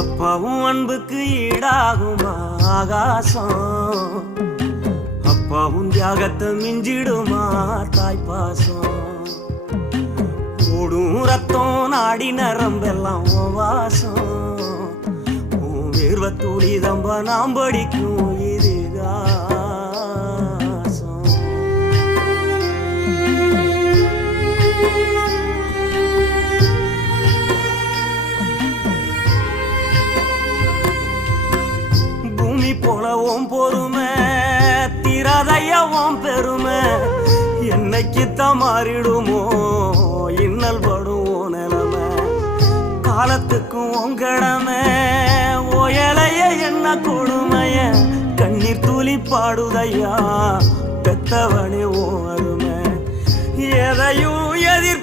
அப்பாவும் அன்புக்கு ஈடாகுமா ஆகாசம், அப்பாவும் தியாகத்தை மிஞ்சிடுமா தாய்ப்பாசம். ஓடும் ரத்தம் நாடி நரம்பெல்லாம் வாசம், வேர்வ துளி தம்ப நாம் படிக்கும் இதுகாசம். பூமி போலவும் பொறுமை திராதையவும் பெருமை, என்னைக்குத்தான் மாறிடுமோ இன்னல் படுவோம் நிலைமை. காலத்துக்கும் உங்கடமை ஓயலைய என்ன கொடுமைய, கண்ணீர் துளி பாடுதையா பெத்தவனே ஓ அருமை. எதையும் எதிர்